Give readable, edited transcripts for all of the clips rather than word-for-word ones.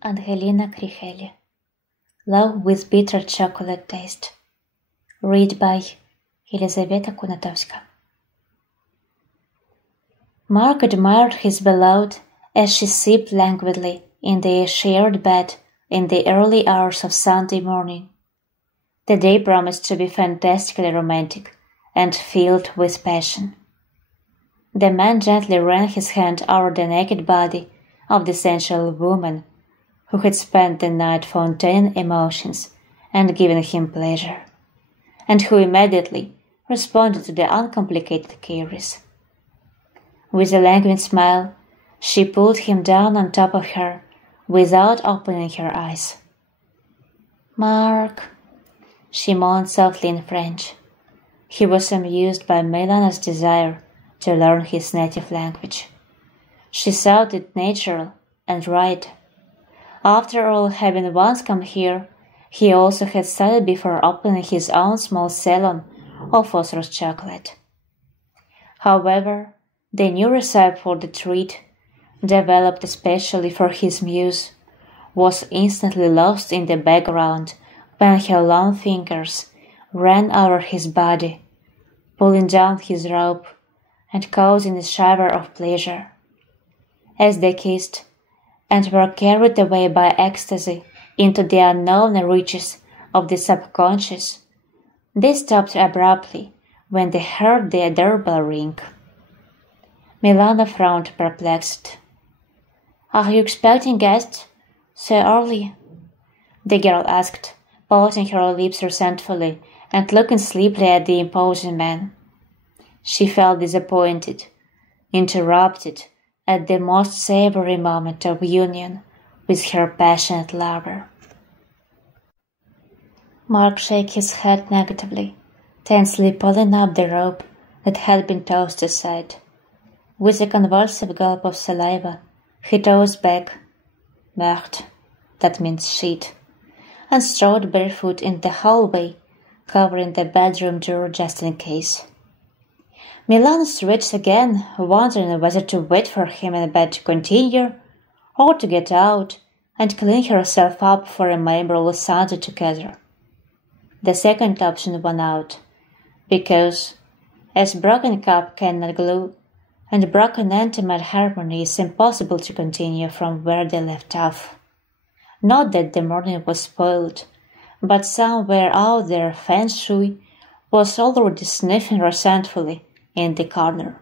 Ангеліна Кріхелі. Love with Bitter Chocolate Taste. Read by Єлизавета Кунатовська. Mark admired his beloved as she sipped languidly in their shared bed in the early hours of Sunday morning. The day promised to be fantastically romantic and filled with passion. The man gently ran his hand over the naked body of the sensual woman who had spent the night fountain emotions and given him pleasure, and who immediately responded to the uncomplicated caress. With a languid smile, she pulled him down on top of her without opening her eyes. "Mark," she moaned softly in French. He was amused by Milana's desire to learn his native language. She thought it natural and right. After all, having once come here, he also had studied before opening his own small salon of phosphorus chocolate. However, the new recipe for the treat, developed especially for his muse, was instantly lost in the background when her long fingers ran over his body, pulling down his robe and causing a shiver of pleasure. As they kissed and were carried away by ecstasy into the unknown reaches of the subconscious, they stopped abruptly when they heard the doorbell ring. Milana frowned perplexed. "Are you expecting guests so early?" the girl asked, pouting her lips resentfully and looking sleepily at the imposing man. She felt disappointed, interrupted at the most savory moment of union with her passionate lover. Mark shook his head negatively, tensely pulling up the rope that had been tossed aside. With a convulsive gulp of saliva, he tossed back, "Merde," that means shit, and strode barefoot in the hallway, covering the bedroom door just in case. Milana stretched again, wondering whether to wait for him in bed to continue, or to get out and clean herself up for a memorable Sunday together. The second option won out, because, as broken cup cannot glue, and broken intimate harmony is impossible to continue from where they left off. Not that the morning was spoiled, but somewhere out there Feng Shui was already sniffing resentfully in the corner.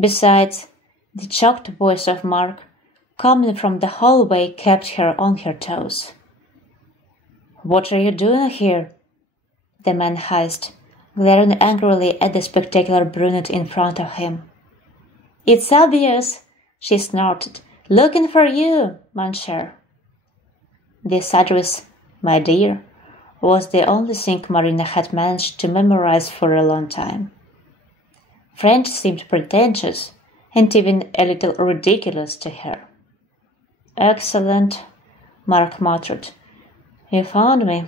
Besides, the choked voice of Mark, coming from the hallway, kept her on her toes. "What are you doing here?" the man hissed, glaring angrily at the spectacular brunette in front of him. "It's obvious," she snorted. "Looking for you, mon cher." This address, "my dear," was the only thing Marina had managed to memorize for a long time. French seemed pretentious and even a little ridiculous to her. "Excellent," Mark muttered. "You found me."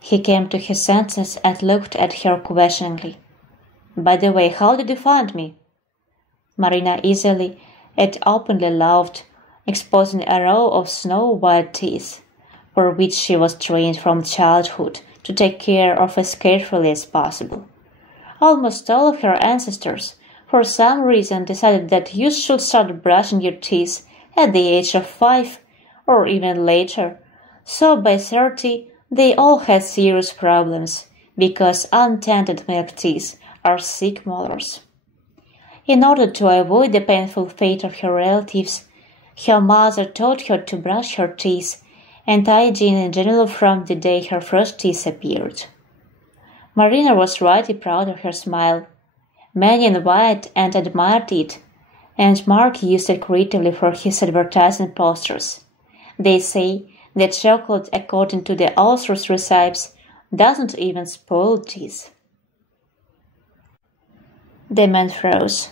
He came to his senses and looked at her questioningly. "By the way, how did you find me?" Marina easily and openly laughed, exposing a row of snow-white teeth, for which she was trained from childhood to take care of as carefully as possible. Almost all of her ancestors, for some reason, decided that you should start brushing your teeth at the age of 5 or even later, so by 30 they all had serious problems because untended milk teeth are sick molars. In order to avoid the painful fate of her relatives, her mother taught her to brush her teeth and hygiene in general from the day her first teeth appeared. Marina was rightly proud of her smile. Many envied and admired it, and Mark used it creatively for his advertising posters. They say that chocolate, according to the author's recipes, doesn't even spoil teeth. The man froze,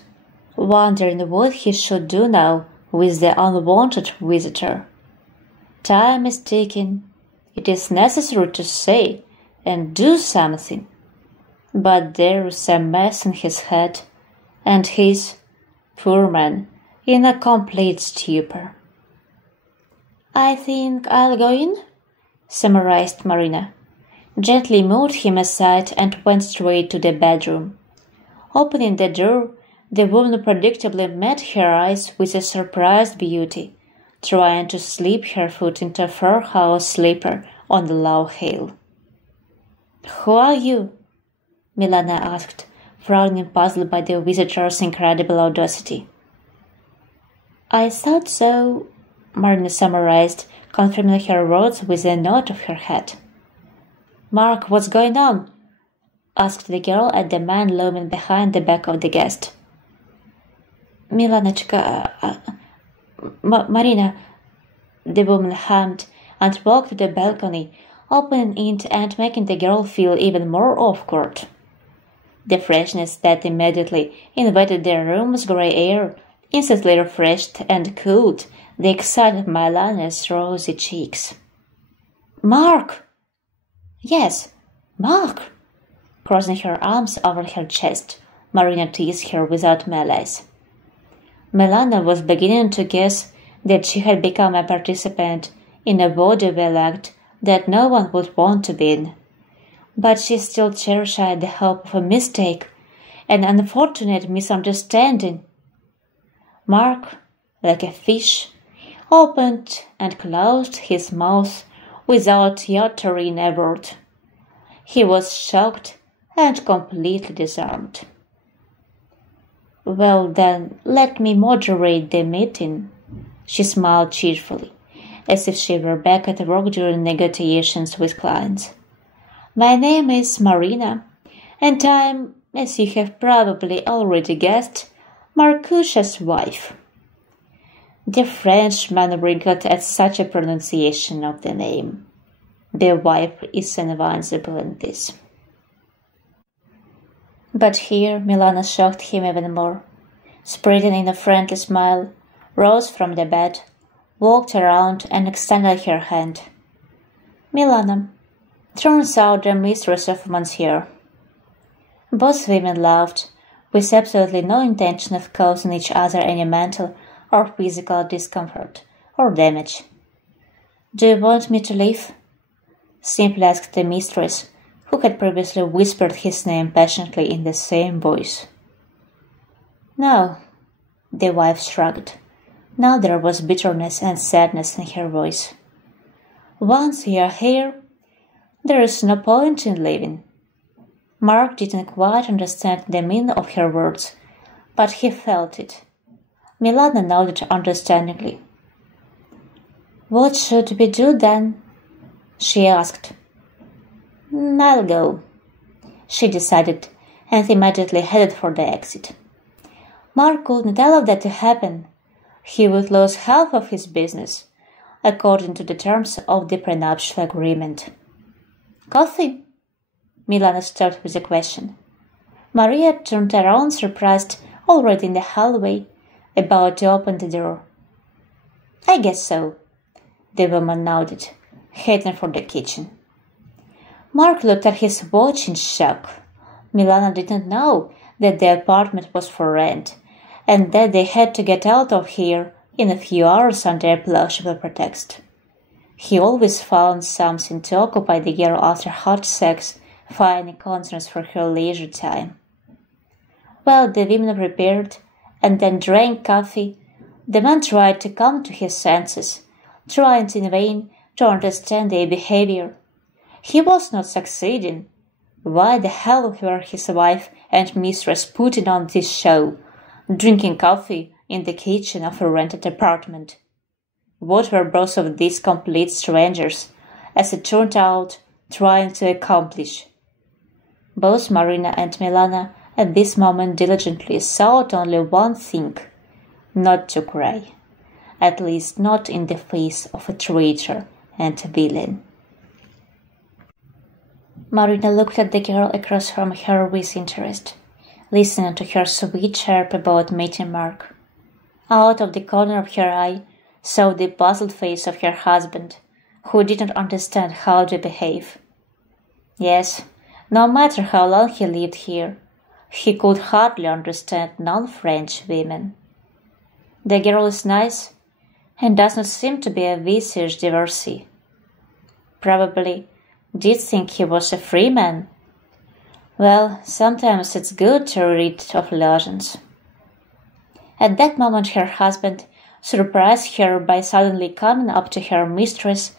wondering what he should do now with the unwanted visitor. Time is ticking. It is necessary to say and do something. But there is a mess in his head, and he's, poor man, in a complete stupor. I think I'll go in, summarized Marina, gently moved him aside and went straight to the bedroom. Opening the door, the woman predictably met her eyes with a surprised beauty, trying to slip her foot into a fur-house slipper on the low heel. "Who are you?" Milana asked, frowning puzzled by the visitor's incredible audacity. "I thought so," Marina summarized, confirming her words with a nod of her head. "Mark, what's going on?" asked the girl at the man looming behind the back of the guest. "Milanочка, Marina," the woman hummed and walked to the balcony, opening it and making the girl feel even more awkward. The freshness that immediately invaded their room's grey air instantly refreshed and cooled the excited Milana's rosy cheeks. "Mark!" "Yes, Mark!" Crossing her arms over her chest, Marina teased her without malice. Milana was beginning to guess that she had become a participant in a vaudeville act that no one would want to be in. But she still cherished the hope of a mistake, an unfortunate misunderstanding. Mark, like a fish, opened and closed his mouth without uttering a word. He was shocked and completely disarmed. "Well then, let me moderate the meeting," she smiled cheerfully, as if she were back at work during negotiations with clients. "My name is Marina, and I'm, as you have probably already guessed, Marcus's wife." The Frenchman wrinkled at such a pronunciation of the name. The wife is invincible in this. But here Milana shocked him even more. Spreading in a friendly smile, rose from the bed, walked around and extended her hand. "Milana, turns out the mistress of Monsieur." Both women laughed, with absolutely no intention of causing each other any mental or physical discomfort or damage. "Do you want me to leave?" simply asked the mistress, who had previously whispered his name passionately in the same voice. "No," the wife shrugged. Now there was bitterness and sadness in her voice. "Once you are here, there is no point in leaving." Mark didn't quite understand the meaning of her words, but he felt it. Milana nodded understandingly. "What should we do then?" she asked. "I'll go," she decided, and immediately headed for the exit. Mark couldn't allow that to happen. He would lose half of his business, according to the terms of the prenuptial agreement. "Coffee?" Milana started with a question. Maria turned around, surprised, already in the hallway, about to open the door. "I guess so," the woman nodded, heading for the kitchen. Mark looked at his watch in shock. Milana didn't know that the apartment was for rent, and that they had to get out of here in a few hours under a plausible pretext. He always found something to occupy the girl after hot sex, finding concerns for her leisure time. While the women prepared and then drank coffee, the man tried to come to his senses, trying in vain to understand their behavior. He was not succeeding. Why the hell were his wife and mistress putting on this show, drinking coffee in the kitchen of a rented apartment? What were both of these complete strangers, as it turned out, trying to accomplish? Both Marina and Milana at this moment diligently sought only one thing: not to cry, at least not in the face of a traitor and a villain. Marina looked at the girl across from her with interest, listening to her sweet chirp about meeting Mark. Out of the corner of her eye saw the puzzled face of her husband, who didn't understand how to behave. Yes, no matter how long he lived here, he could hardly understand non-French women. "The girl is nice," and does not seem to be a vicious divorcee. Probably did think he was a free man. Well, sometimes it's good to read of legends. At that moment her husband surprised her by suddenly coming up to her mistress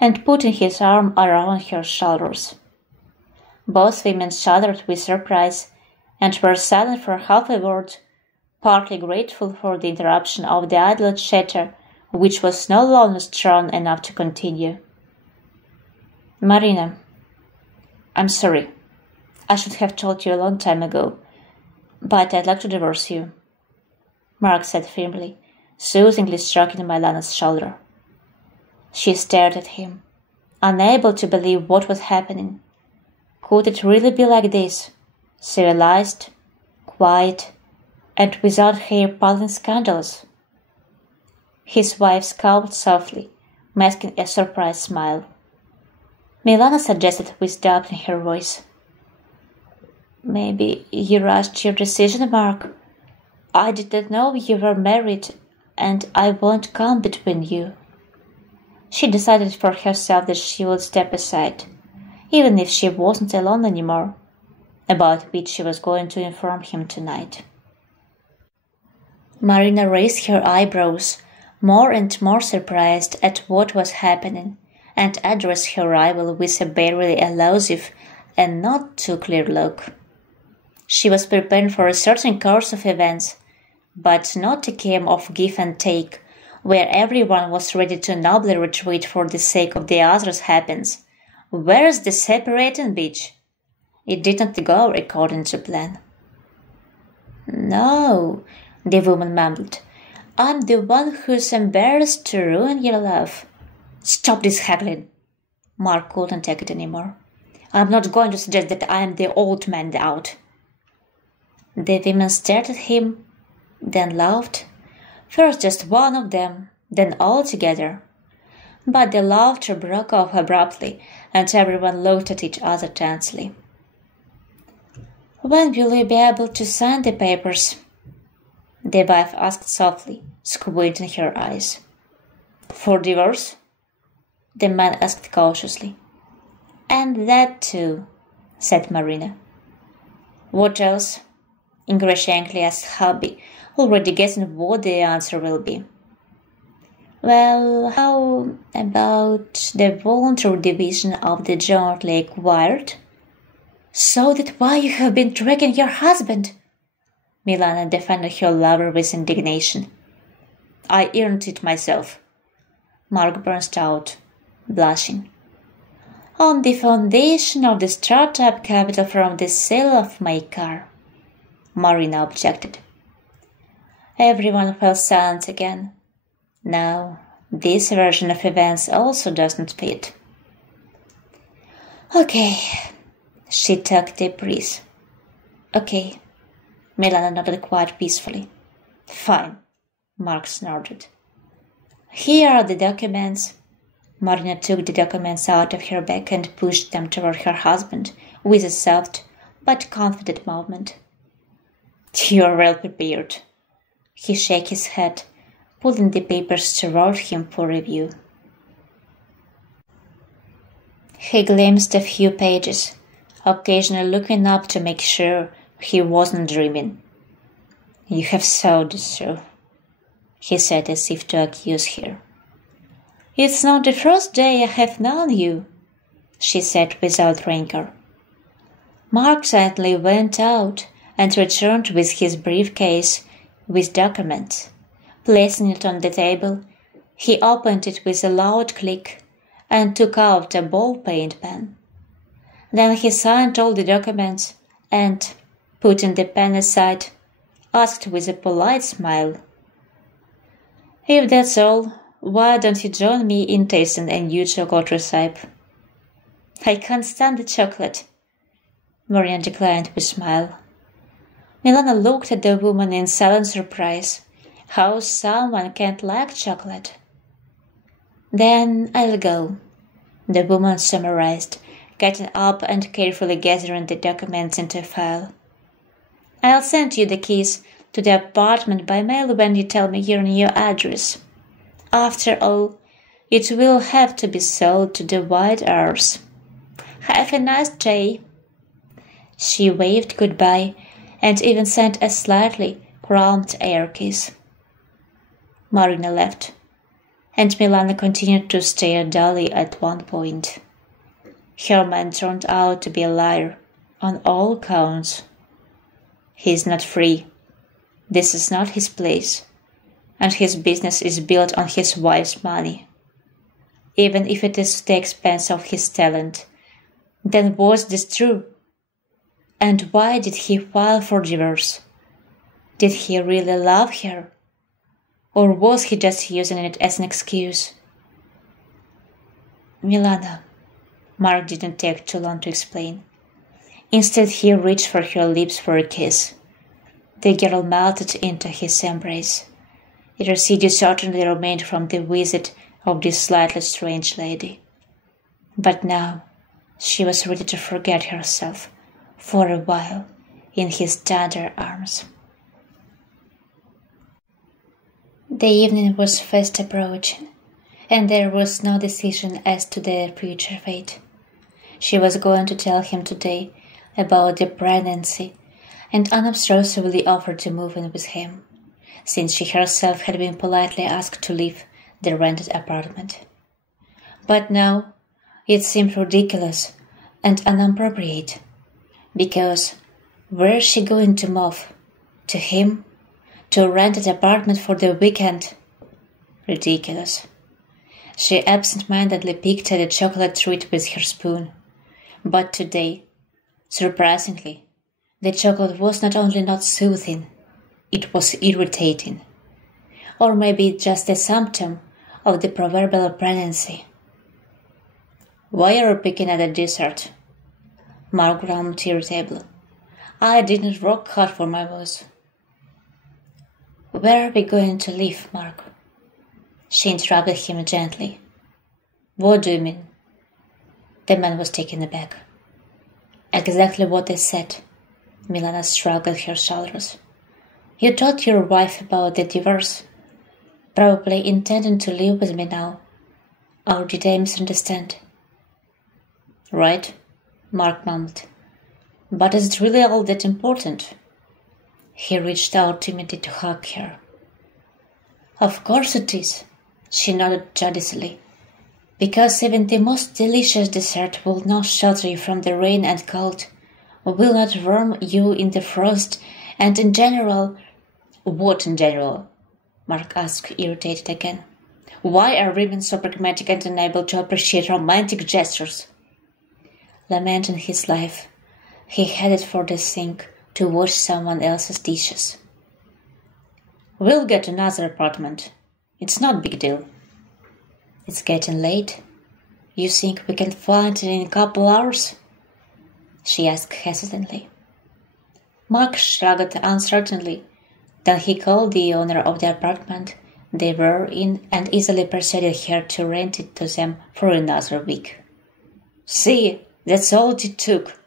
and putting his arm around her shoulders. Both women shuddered with surprise and were silent for half a word, partly grateful for the interruption of the idle chatter, which was no longer strong enough to continue. "Marina, I'm sorry. I should have told you a long time ago, but I'd like to divorce you," Mark said firmly, soothingly stroking Milana's shoulder. She stared at him, unable to believe what was happening. Could it really be like this? Civilized, quiet, and without hair-pulling scandals? His wife scowled softly, masking a surprised smile. Milana suggested with doubt in her voice. "Maybe you rushed your decision, Mark. I did not know you were married, and I won't come between you." She decided for herself that she would step aside, even if she wasn't alone anymore, about which she was going to inform him tonight. Marina raised her eyebrows, more and more surprised at what was happening, and addressed her rival with a barely elusive and not too clear look. She was preparing for a certain course of events, but not a game of give and take, where everyone was ready to nobly retreat for the sake of the other's happiness. Where's the separating bitch? It didn't go according to plan. "No," the woman mumbled. "I'm the one who's embarrassed to ruin your love." "Stop this haggling!" Mark couldn't take it anymore. "I'm not going to suggest that I am the old man out." The women stared at him, then laughed. First just one of them, then all together. But the laughter broke off abruptly, and everyone looked at each other tensely. "When will you be able to sign the papers?" the wife asked softly, squinting her eyes. "For divorce?" the man asked cautiously. "And that too," said Marina. "What else?" ingratiatingly asked hubby, already guessing what the answer will be. "Well, how about the voluntary division of the jointly acquired?" "So that's why you have been tracking your husband?" Milana defended her lover with indignation. "I earned it myself," Mark burst out, blushing. "On the foundation of the startup capital from the sale of my car," Marina objected. Everyone fell silent again. No, this version of events also doesn't fit. "Okay," she took a deep breath. "Okay," Milana nodded quite peacefully. "Fine," Mark snorted. "Here are the documents." Marina took the documents out of her bag and pushed them toward her husband with a soft but confident movement. "You're well prepared." He shook his head, pulling the papers toward him for review. He glimpsed a few pages, occasionally looking up to make sure he wasn't dreaming. "You have thought this through," he said as if to accuse her. "It's not the first day I have known you," she said without rancor. Mark silently went out and returned with his briefcase with documents. Placing it on the table, he opened it with a loud click and took out a ball-point pen. Then he signed all the documents and, putting the pen aside, asked with a polite smile, "If that's all, why don't you join me in tasting a new chocolate recipe?" "I can't stand the chocolate," Marian declined with a smile. Milana looked at the woman in silent surprise. How someone can't like chocolate. "Then I'll go," the woman summarized, getting up and carefully gathering the documents into a file. "I'll send you the keys to the apartment by mail when you tell me your new address." After all, it will have to be sold to the wide earth. Have a nice day." She waved goodbye and even sent a slightly cramped air kiss. Marina left, and Milana continued to stare dully at one point. Her man turned out to be a liar on all counts. He's not free. This is not his place, and his business is built on his wife's money. Even if it is at the expense of his talent, then was this true? And why did he file for divorce? Did he really love her? Or was he just using it as an excuse? "Milana," Mark didn't take too long to explain. Instead, he reached for her lips for a kiss. The girl melted into his embrace. The residue certainly remained from the visit of this slightly strange lady. But now she was ready to forget herself for a while in his tender arms. The evening was fast approaching, and there was no decision as to their future fate. She was going to tell him today about the pregnancy and unobtrusively offered to move in with him, since she herself had been politely asked to leave the rented apartment. But now it seemed ridiculous and inappropriate, because where is she going to move? To him? To a rented apartment for the weekend? Ridiculous. She absent-mindedly picked at a chocolate treat with her spoon. But today, surprisingly, the chocolate was not only not soothing, it was irritating. Or maybe just a symptom of the proverbial pregnancy. "Why are you picking at the dessert?" Mark grumbled irritably. "I didn't work hard for my boss." "Where are we going to live, Mark?" She interrupted him gently. "What do you mean?" The man was taken aback. "Exactly what I said." Milana shrugged her shoulders. "You told your wife about the divorce, probably intending to live with me now. Or did I misunderstand?" "Right," Mark mumbled. "But is it really all that important?" He reached out timidly to hug her. "Of course it is," she nodded judiciously, "because even the most delicious dessert will not shelter you from the rain and cold, will not warm you in the frost, and in general—" "What in general?" Mark asked, irritated again. "Why are women so pragmatic and unable to appreciate romantic gestures?" Lamenting his life, he headed for the sink to wash someone else's dishes. "We'll get another apartment. It's not a big deal." "It's getting late. You think we can find it in a couple hours?" she asked hesitantly. Mark shrugged uncertainly. Then he called the owner of the apartment they were in and easily persuaded her to rent it to them for another week. "See, that's all it took,"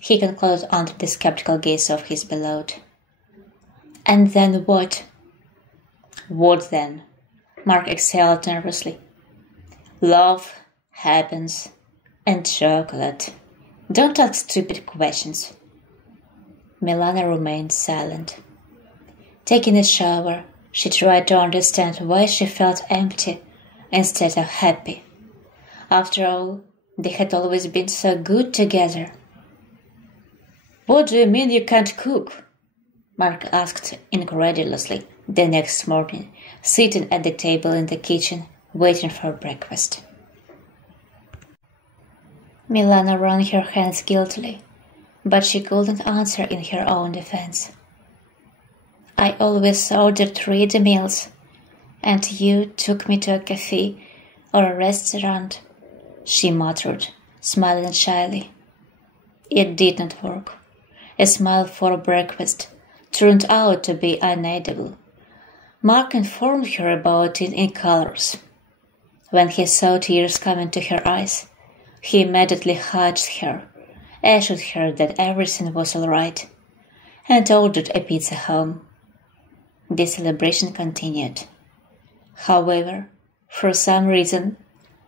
he concluded under the skeptical gaze of his beloved. "And then what?" "What then?" Mark exhaled nervously. "Love happens, and chocolate. Don't ask stupid questions." Milana remained silent. Taking a shower, she tried to understand why she felt empty instead of happy. After all, they had always been so good together. "What do you mean you can't cook?" Mark asked incredulously the next morning, sitting at the table in the kitchen, waiting for breakfast. Milana wrung her hands guiltily, but she couldn't answer in her own defense. "I always ordered 3 meals, and you took me to a cafe or a restaurant," she muttered, smiling shyly. It did not work. A smile for breakfast turned out to be inedible. Mark informed her about it in colors. When he saw tears coming to her eyes, he immediately hugged her, assured her that everything was all right, and ordered a pizza home. The celebration continued. However, for some reason,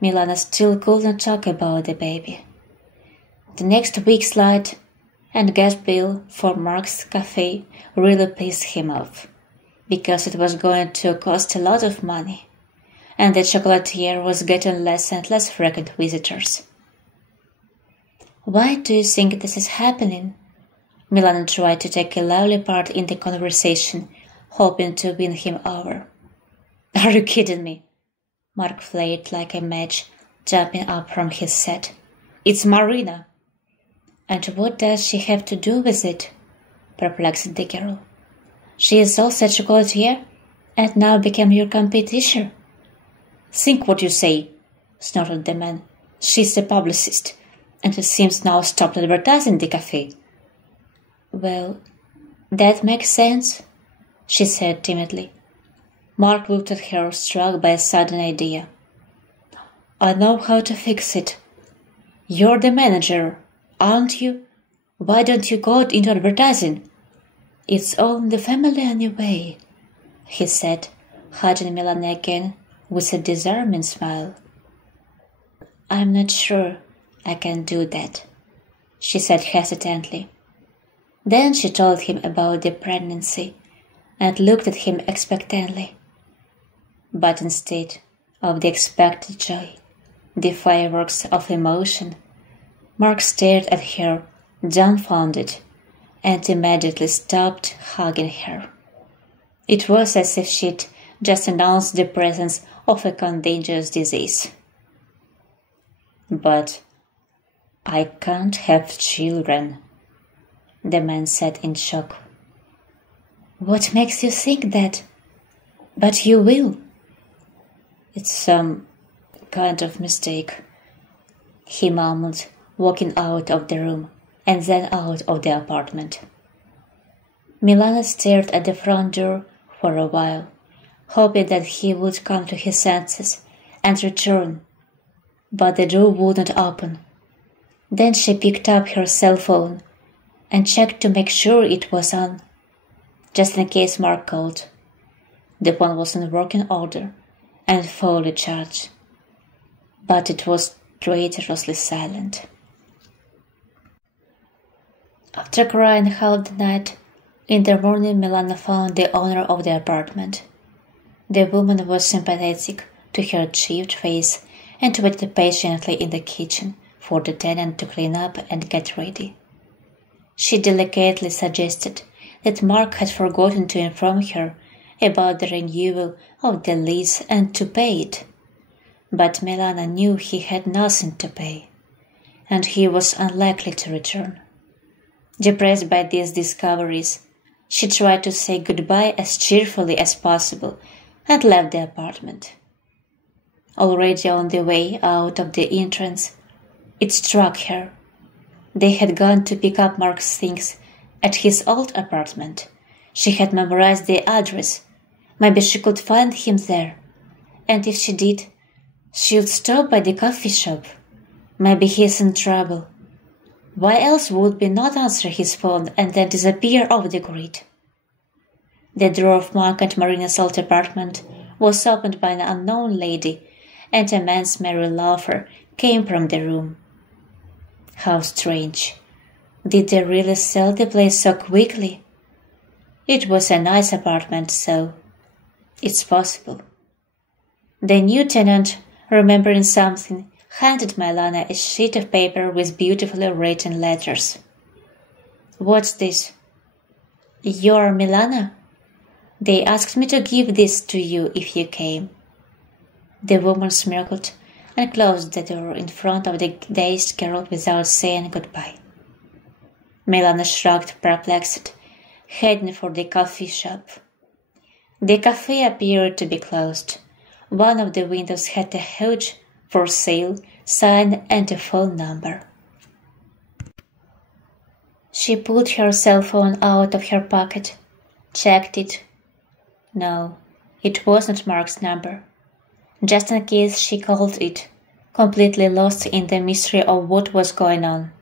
Milana still could not talk about the baby. The next week's light and gas bill for Mark's cafe really pissed him off, because it was going to cost a lot of money, and the chocolatier was getting less and less frequent visitors. "Why do you think this is happening?" Milana tried to take a lively part in the conversation, hoping to win him over. "Are you kidding me?" Mark flared like a match, jumping up from his seat. "It's Marina." "And what does she have to do with it?" perplexed the girl. "She is also a chocolatier, and now became your competition." "Think what you say," snorted the man. "She's a publicist, and it seems now stopped advertising the cafe." "Well, that makes sense," she said timidly. Mark looked at her, struck by a sudden idea. "I know how to fix it. You're the manager, aren't you? Why don't you go into advertising?" "It's all in the family anyway," he said, hugging Milana again with a disarming smile. "I'm not sure I can do that," she said hesitantly. Then she told him about the pregnancy and looked at him expectantly. But instead of the expected joy, the fireworks of emotion, Mark stared at her, dumbfounded, and immediately stopped hugging her. It was as if she'd just announced the presence of a contagious disease. "But I can't have children," the man said in shock. "What makes you think that? But you will." "It's some kind of mistake," he mumbled, walking out of the room and then out of the apartment. Milana stared at the front door for a while, hoping that he would come to his senses and return, but the door wouldn't open. Then she picked up her cell phone and checked to make sure it was on, just in case Mark called. The phone was in working order and fully charged, but it was traitrously silent. After crying half the night, in the morning Milana found the owner of the apartment. The woman was sympathetic to her chipped face and waited patiently in the kitchen for the tenant to clean up and get ready. She delicately suggested that Mark had forgotten to inform her about the renewal of the lease and to pay it. But Milana knew he had nothing to pay, and he was unlikely to return. Depressed by these discoveries, she tried to say goodbye as cheerfully as possible and left the apartment. Already on the way out of the entrance, it struck her. They had gone to pick up Mark's things at his old apartment. She had memorized the address. Maybe she could find him there. And if she did, she would stop by the coffee shop. Maybe he's in trouble. Why else would he not answer his phone and then disappear off the grid? The door of Mark and Marina's old apartment was opened by an unknown lady, and a man's merry laughter came from the room. How strange. Did they really sell the place so quickly? It was a nice apartment, so it's possible. The new tenant, remembering something, handed Milana a sheet of paper with beautifully written letters. "What's this?" "You're Milana? They asked me to give this to you if you came." The woman smirked and closed the door in front of the dazed girl without saying goodbye. Milana shrugged, perplexed, heading for the coffee shop. The cafe appeared to be closed. One of the windows had a huge "For Sale" sign and a phone number. She pulled her cell phone out of her pocket, checked it. No, it wasn't Mark's number. Just in case she called it, completely lost in the mystery of what was going on.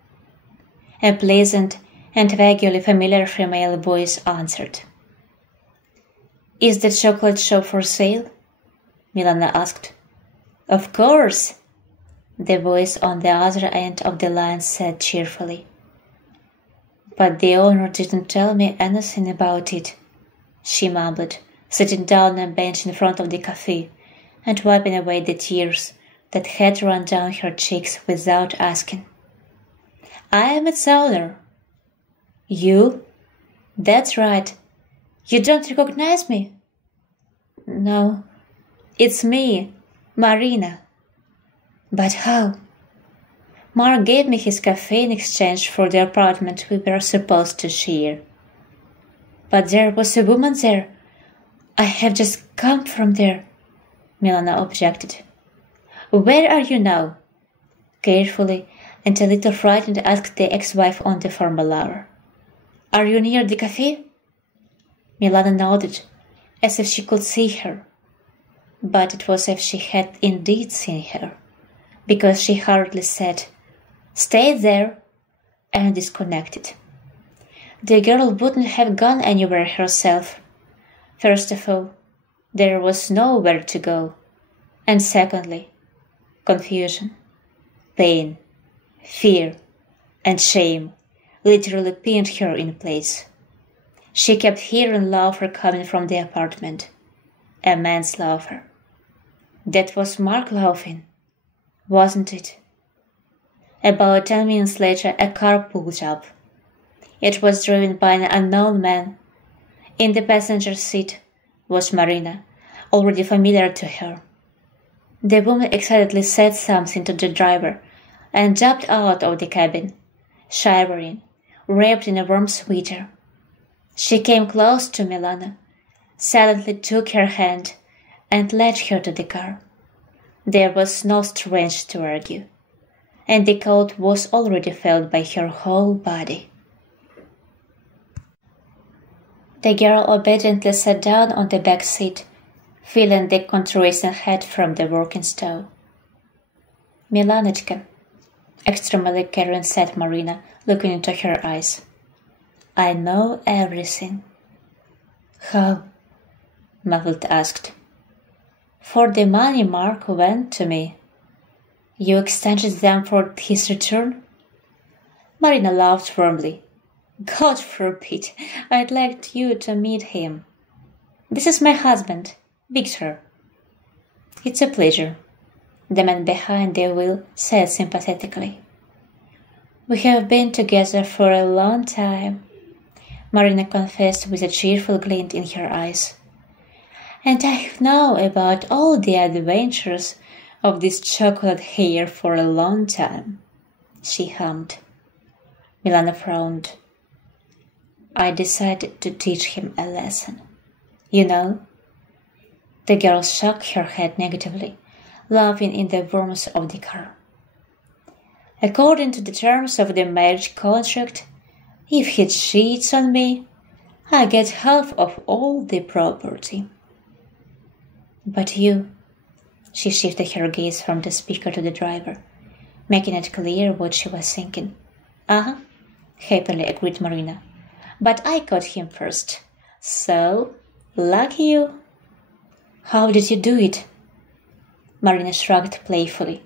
A pleasant and vaguely familiar female voice answered. "Is the chocolate shop for sale?" Milana asked. Of course, the voice on the other end of the line said cheerfully. But the owner didn't tell me anything about it, she mumbled, sitting down on a bench in front of the cafe and wiping away the tears that had run down her cheeks without asking. I am its owner. You? That's right. You don't recognize me? No, it's me, Marina. But how? Mark gave me his cafe in exchange for the apartment we were supposed to share. But there was a woman there. I have just come from there, Milana objected. Where are you now? Carefully and a little frightened asked the ex-wife on the formal hour. Are you near the cafe? Milana nodded, as if she could see her. But it was as if she had indeed seen her, because she hurriedly said, Stay there, and disconnected. The girl wouldn't have gone anywhere herself. First of all, there was nowhere to go. And secondly, confusion, pain, fear, and shame literally pinned her in place. She kept hearing laughter coming from the apartment. A man's laughter. That was Mark laughing, wasn't it? About 10 minutes later, a car pulled up. It was driven by an unknown man. In the passenger seat was Marina, already familiar to her. The woman excitedly said something to the driver and jumped out of the cabin, shivering, wrapped in a warm sweater. She came close to Milana, silently took her hand, and led her to the car. There was no strength to argue, and the cold was already felt by her whole body. The girl obediently sat down on the back seat, feeling the contracting head from the working stove. Milanочка, extremely caring said Marina, looking into her eyes. I know everything. How? Muffled asked. For the money Mark went to me. You exchanged them for his return? Marina laughed warmly. God forbid, I'd like you to meet him. This is my husband, Victor. It's a pleasure, the man behind the wheel said sympathetically. We have been together for a long time, Marina confessed with a cheerful glint in her eyes. And I know about all the adventures of this chocolate hair for a long time, she hummed. Milana frowned. I decided to teach him a lesson. You know? The girl shook her head negatively, laughing in the warmth of the car. According to the terms of the marriage contract, if he cheats on me, I get half of all the property. But you, she shifted her gaze from the speaker to the driver, making it clear what she was thinking. Uh-huh, happily agreed Marina. But I caught him first, so lucky you. How did you do it? Marina shrugged playfully.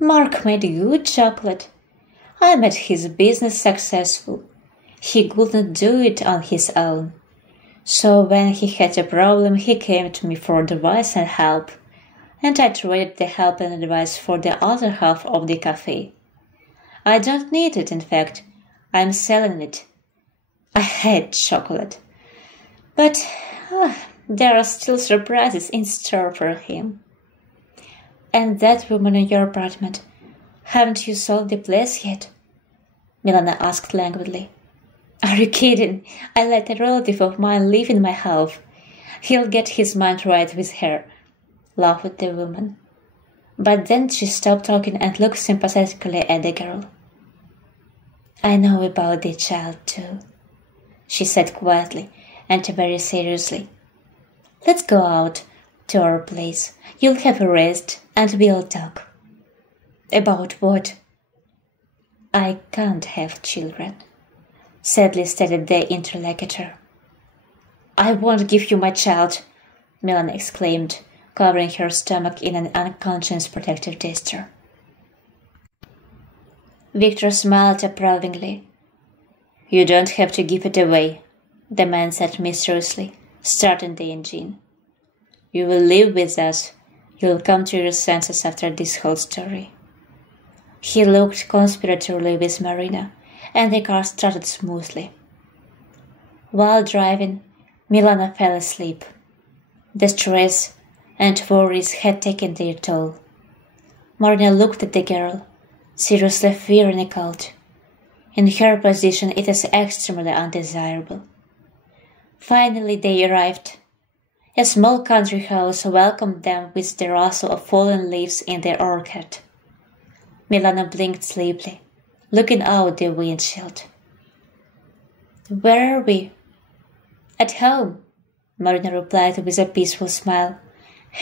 Mark made good chocolate. I made his business successful. He couldn't do it on his own. So when he had a problem, he came to me for advice and help, and I traded the help and advice for the other half of the cafe. I don't need it, in fact. I'm selling it. I hate chocolate. But there are still surprises in store for him. And that woman in your apartment, haven't you sold the place yet? Milana asked languidly. Are you kidding? I let a relative of mine live in my house. He'll get his mind right with her, laughed the woman. But then she stopped talking and looked sympathetically at the girl. I know about the child too, she said quietly and very seriously. Let's go out to our place. You'll have a rest and we'll talk. About what? I can't have children, sadly stated the interlocutor. I won't give you my child, Milana exclaimed, covering her stomach in an unconscious protective gesture. Victor smiled approvingly. "You don't have to give it away," the man said mysteriously, starting the engine. "You will live with us. You'll come to your senses after this whole story." He looked conspiratorially with Marina, and the car started smoothly. While driving, Milana fell asleep. The stress and worries had taken their toll. Marina looked at the girl, seriously fearing a cult. In her position, it is extremely undesirable. Finally, they arrived. A small country house welcomed them with the rustle of fallen leaves in their orchard. Milana blinked sleepily, looking out the windshield. "Where are we?" "At home," Marina replied with a peaceful smile,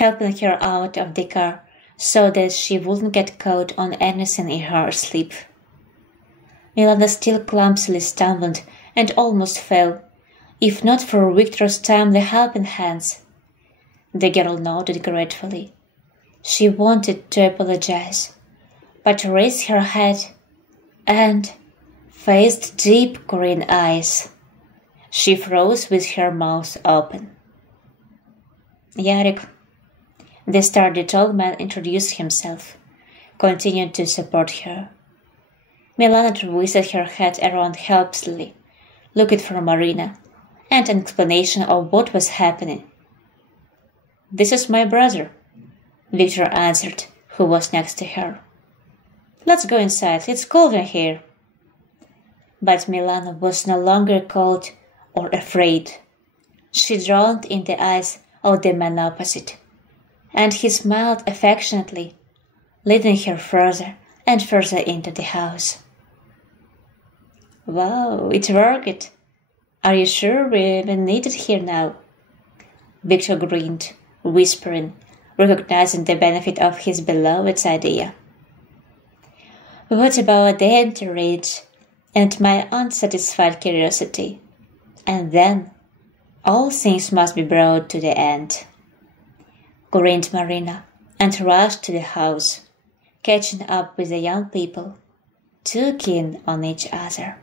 helping her out of the car so that she wouldn't get caught on anything in her sleep. Milana still clumsily stumbled and almost fell, if not for Victor's timely helping hands. The girl nodded gratefully. She wanted to apologize, but raised her head and faced deep green eyes. She froze with her mouth open. "Yarek," the sturdy tall man introduced himself, continuing to support her. Milana twisted her head around helplessly, looking for Marina, and an explanation of what was happening. "This is my brother," Victor answered, who was next to her. "Let's go inside, it's cold in here." But Milana was no longer cold or afraid. She drowned in the eyes of the man opposite, and he smiled affectionately, leading her further and further into the house. "Wow, it worked. Are you sure we even need it here now?" Victor grinned, whispering, recognizing the benefit of his beloved's idea. What about the entourage and my unsatisfied curiosity? And then, all things must be brought to the end. Grinned Marina and rushed to the house, catching up with the young people, too keen on each other.